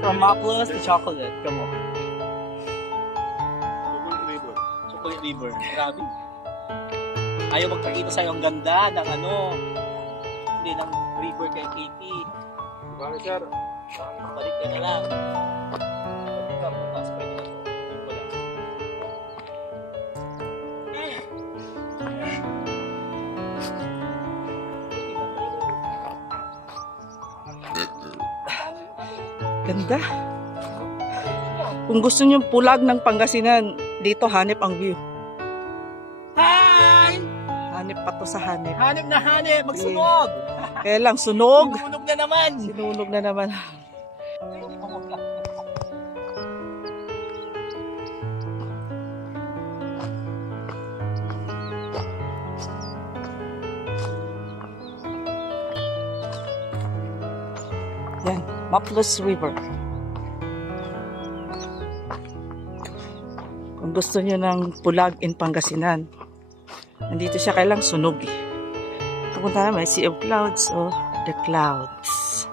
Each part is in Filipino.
From Maples to chocolate. Come on. Chocolate river. Grabe. Ayaw magpakita sa'yo ang ganda ng ano. Hindi, ng river kay Katie. Bakit sir? Balik ka na lang. Balik ka, bukas pwede na ito. Yung wala. Ganda. Kung gusto niyo pulag ng Pangasinan, dito hanip ang view. Hi! Hanip pa to sa hanip. Hanip na hanip! Magsunog! Kaya lang, sunog. Sinunog na naman! Sinunog na naman. Yan, Maples River. Kung gusto niyo ng pulag in Pangasinan, nandito siya, kailang sunog eh. Pupunta na may Sea of Clouds o The Clouds.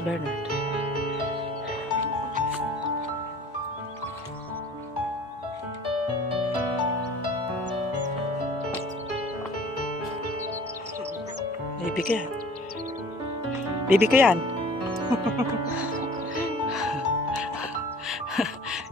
Carlos Bernard. Baby ko yan. Baby ko yan.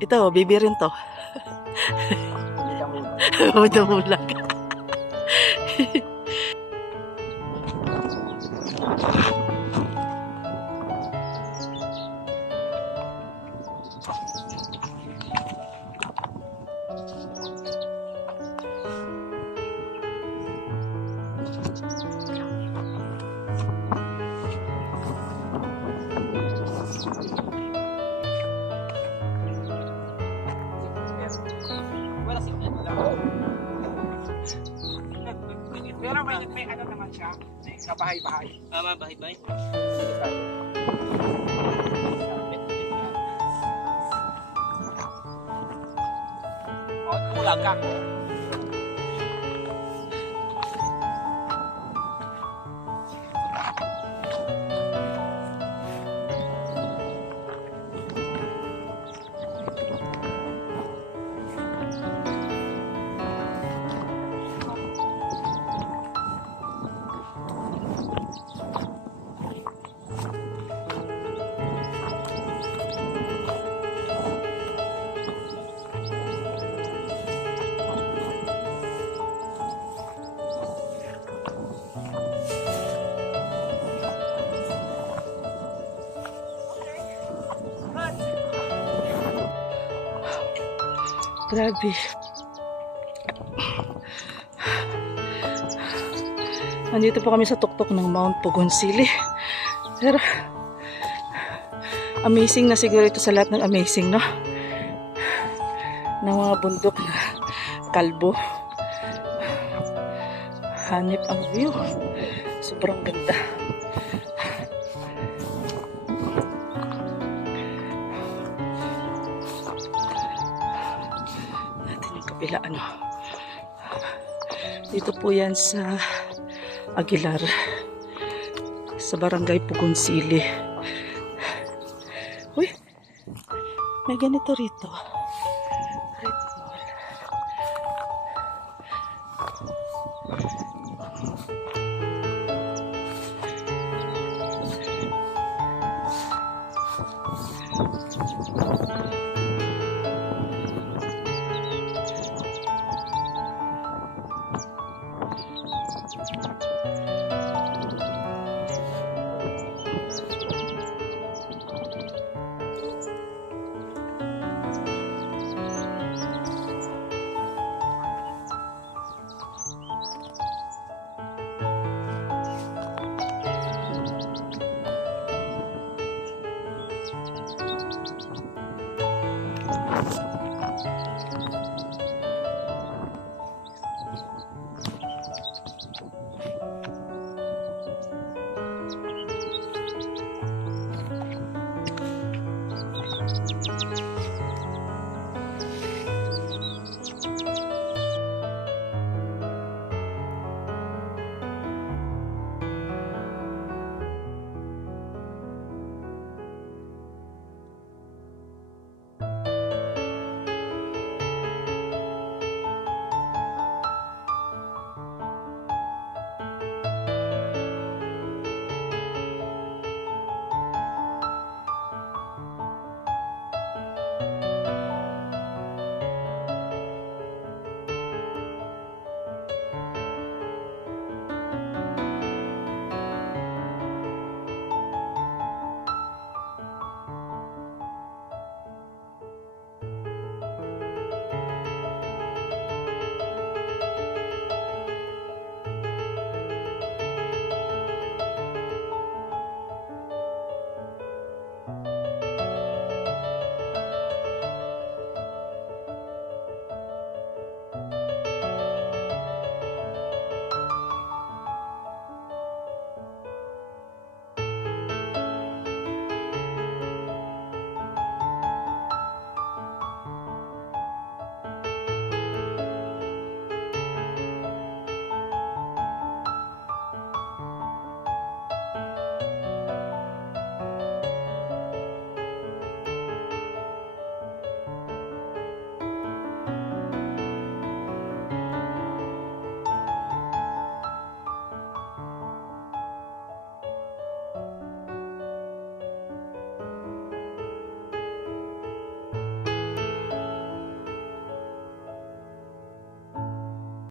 Ito, baby rin to. Damulag. Wala signal. Pero may ano naman siya, may kabahay-bahay. Bahay-bahay. O, kulang ka. Grabe. Nandito po kami sa tuktok ng Mount Pugon-Sili. Pero, amazing na siguro ito sa lahat ng amazing, no? Ng mga bundok na kalbo. Hanip ang view. Sobrang ganda. Kapila ano. Dito po yan sa Aguilar, sa barangay Pugon-Sili. Uy, may ganito rito. Red Mall.